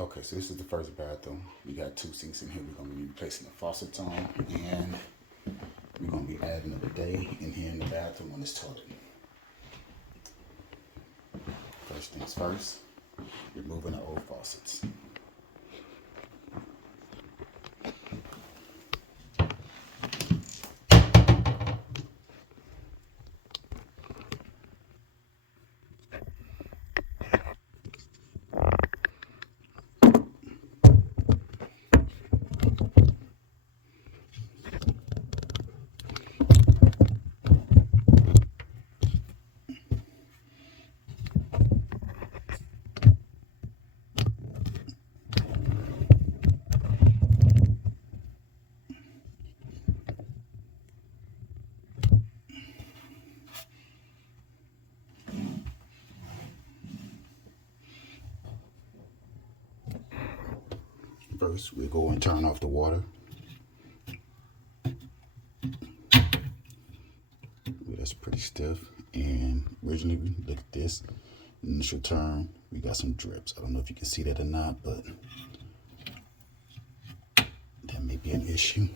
Okay, so this is the first bathroom. We got 2 sinks in here. We're gonna be replacing the faucets on, and we're gonna be adding a bidet in here in the bathroom on this toilet. First things first, removing the old faucets. First, we go and turn off the water. That's pretty stiff. And originally, look at this. Initial turn, we got some drips. I don't know if you can see that or not, but that may be an issue.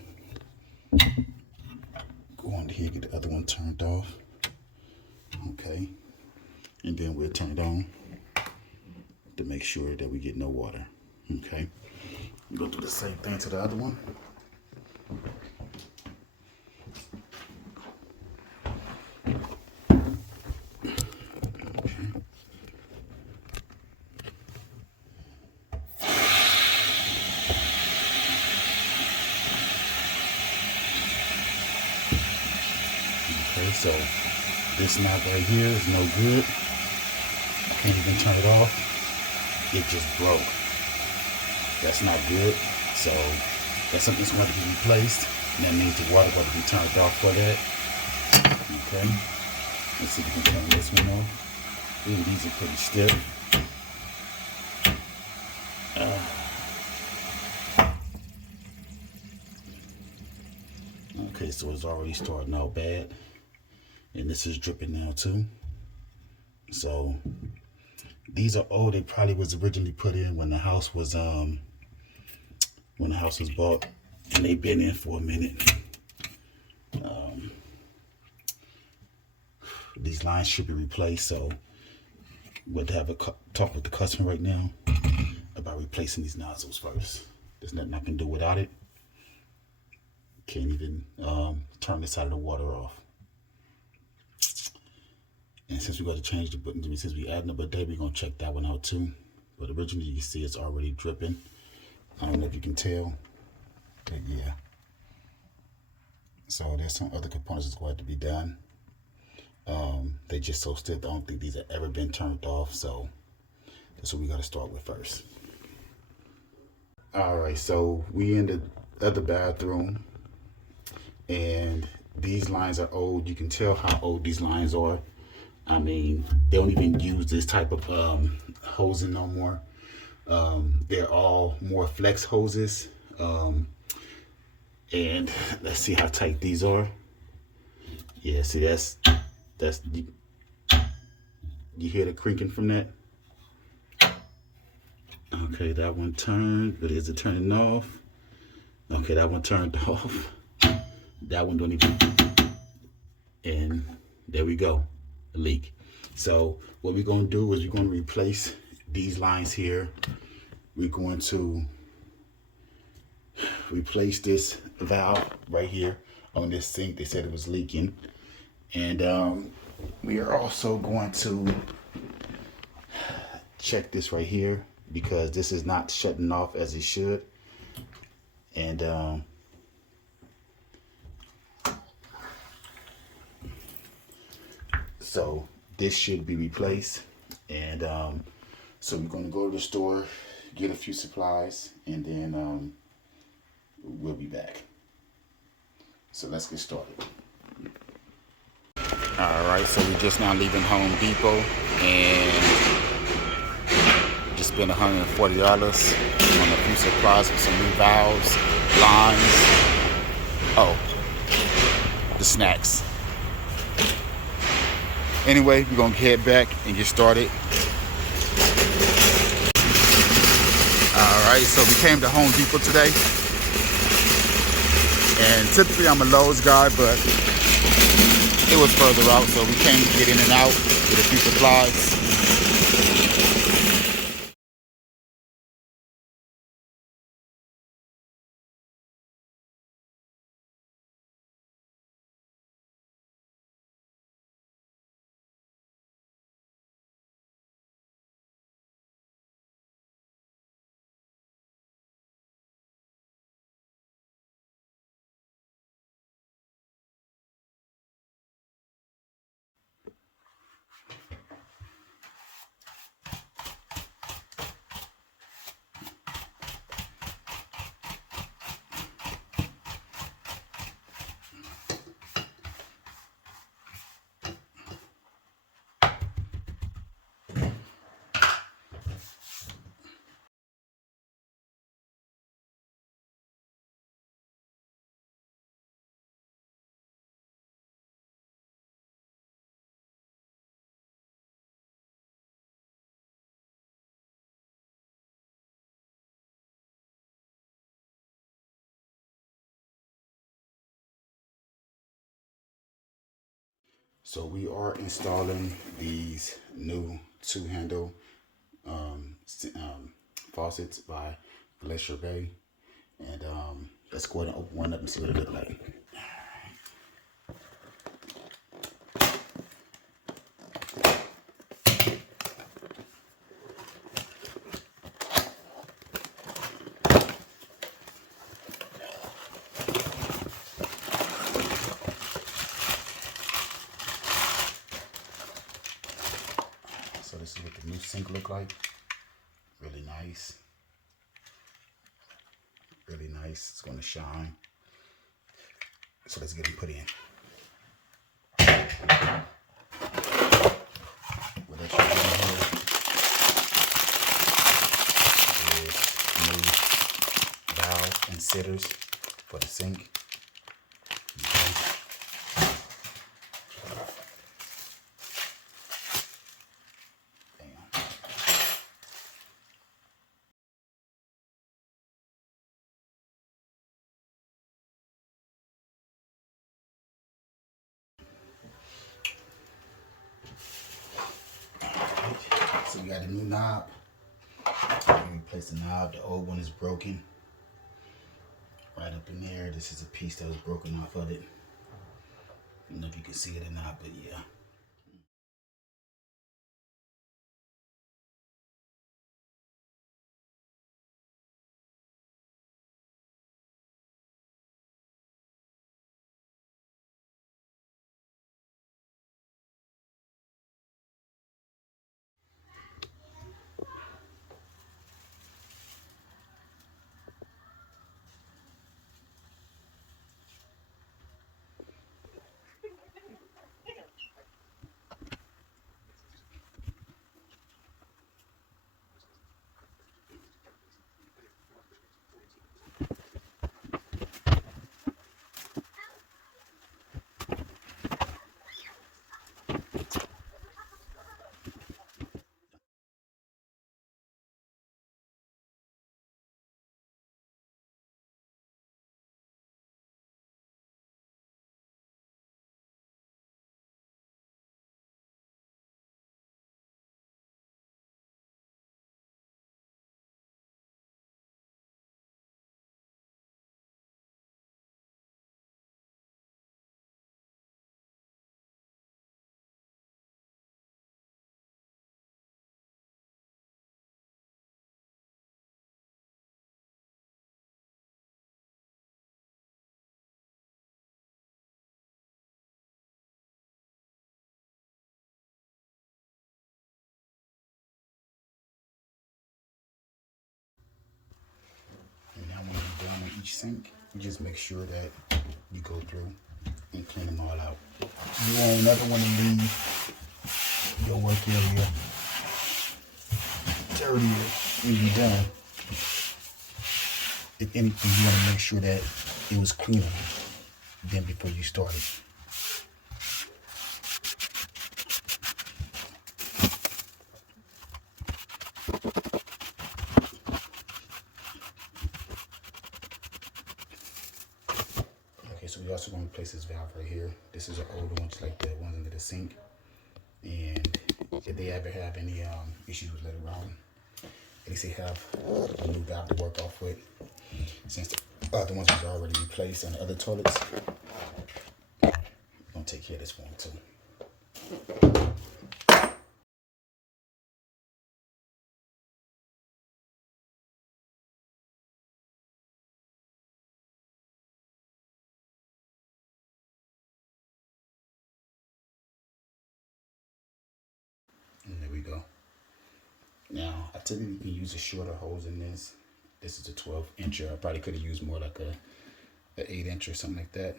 Go on here, get the other one turned off. Okay. And then we'll turn it on to make sure that we get no water. Okay. We're going to do the same thing to the other one. Okay, so this knob right here is no good. I can't even turn it off. It just broke. That's not good. So that's something that's going to be replaced. And that means the water going to be turned off for that. Okay. Let's see if we can turn this one off. Ooh, these are pretty stiff. Okay, so it's already starting out bad. And this is dripping now too. So these are old. They probably was originally put in when the house was bought, and they've been in for a minute. These lines should be replaced, so we'll have a talk with the customer right now about replacing these nozzles first. There's nothing I can do without it. Can't even turn this side of the water off. And since we got to change the button, since we adding a bidet, we're gonna check that one out too. But originally, you can see it's already dripping. I don't know if you can tell, but yeah. So there's some other components that's going to be done. They just so stiff. I don't think these have ever been turned off. So that's what we got to start with first. All right, so we in the other bathroom, and these lines are old. You can tell how old these lines are. I mean, they don't even use this type of hosing no more. They're all more flex hoses. And let's see how tight these are. Yeah, see that's you hear the creaking from that? Okay, that one turned, but is it turning off? Okay, that one turned off. That one don't even, and there we go. Leak. So what we're going to do is we're going to replace these lines here. We're going to replace this valve right here on this sink. They said it was leaking, and we are also going to check this right here because this is not shutting off as it should. And so this should be replaced. And so we're going to go to the store, get a few supplies, and then we'll be back. So let's get started. All right, so we're just now leaving Home Depot, and just spent $140 on a few supplies for some new valves, lines. Oh, the snacks. Anyway, we're gonna head back and get started. Alright, so we came to Home Depot today. And typically I'm a Lowe's guy, but it was further out, so we came to get in and out with a few supplies. So we are installing these new two-handle faucets by Glacier. And let's go ahead and open one up and see what it looks like. So this is what the new sink look like. Really nice. Really nice. It's going to shine. So let's get them put in. What I should do here is new valve and sitters for the sink. Okay. So we got a new knob. We replaced the knob. The old one is broken. Right up in there. This is a piece that was broken off of it. I don't know if you can see it or not, but yeah. And now when you're done on each sink, you just make sure that you go through and clean them all out. You won't never want to leave your work area dirtier when you're done. If anything, you want to make sure that it was cleaner than before you started. so we also going to replace this valve right here. This is an older one, just like the one under the sink. And if they ever have any issues with later on, at least they have a new valve to work off with. Since the other ones was already replaced on the other toilets, I'm going to take care of this one too. And there we go. Now, I typically can use a shorter hose in this. This is a 12-incher. I probably could have used more like a 8-inch or something like that.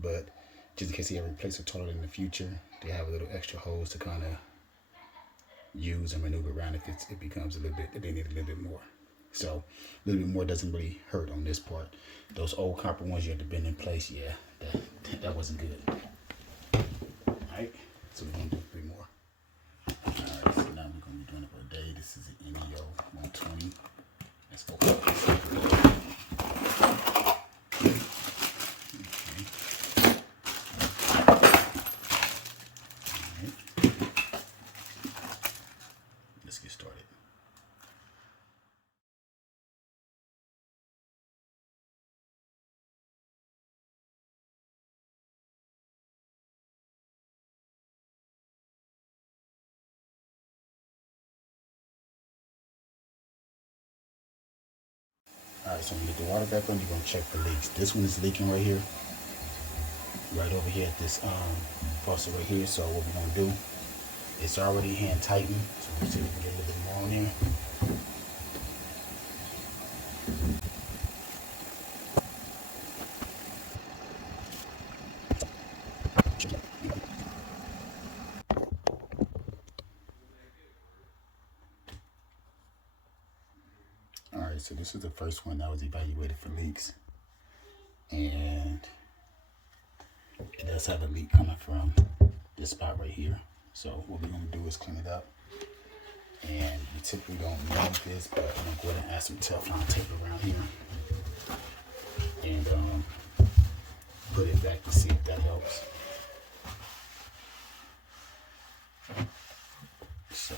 But just in case you ever replace a toilet in the future, they have a little extra hose to kind of use and maneuver around if it becomes a little bit, if they need a little bit more. So a little bit more doesn't really hurt on this part. Those old copper ones you had to bend in place, yeah, that wasn't good. All right, so we're gonna do 3 more. All right, so now we're gonna be doing it for a day. This is an NEO 120. Let's go. Let's get started. Alright, so when you get the water back on, you're going to check for leaks. This one is leaking right here. Right over here at this faucet right here. So what we're going to do, it's already hand tightened. So we'll see if we can get a little bit more on there. Alright, so this is the first one that was evaluated for leaks. And it does have a leak coming from this spot right here. So what we're going to do is clean it up. And we typically don't need this, but I'm going to go ahead and add some Teflon tape around here. And put it back to see if that helps. So.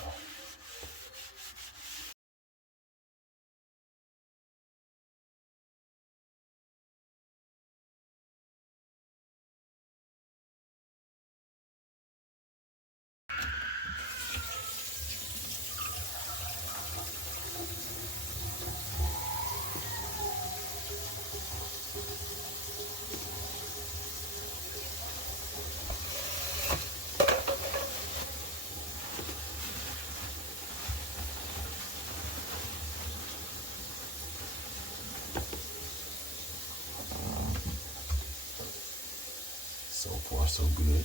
So far, so good.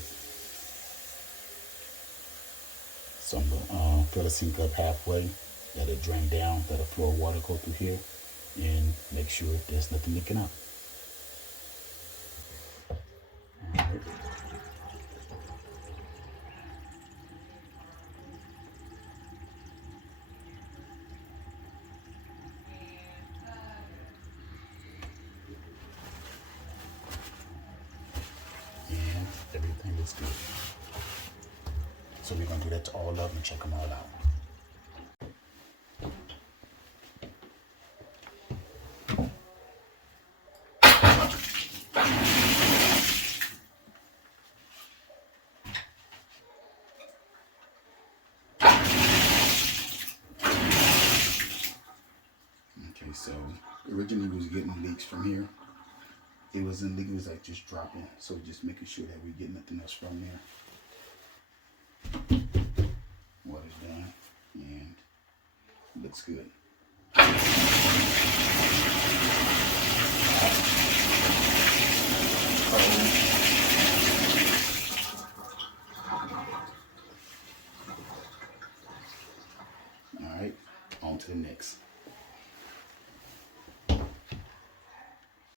So I'm going to fill the sink up halfway, let it drain down, let the flow of water go through here, and make sure there's nothing leaking out. All right. And everything looks good. So we're going to do that to all of them and check them all out. Okay, so originally we was getting leaks from here. It wasn't leaking, it was like just dropping. So just making sure that we get nothing else from there. Water's done and it looks good. All right, on to the next.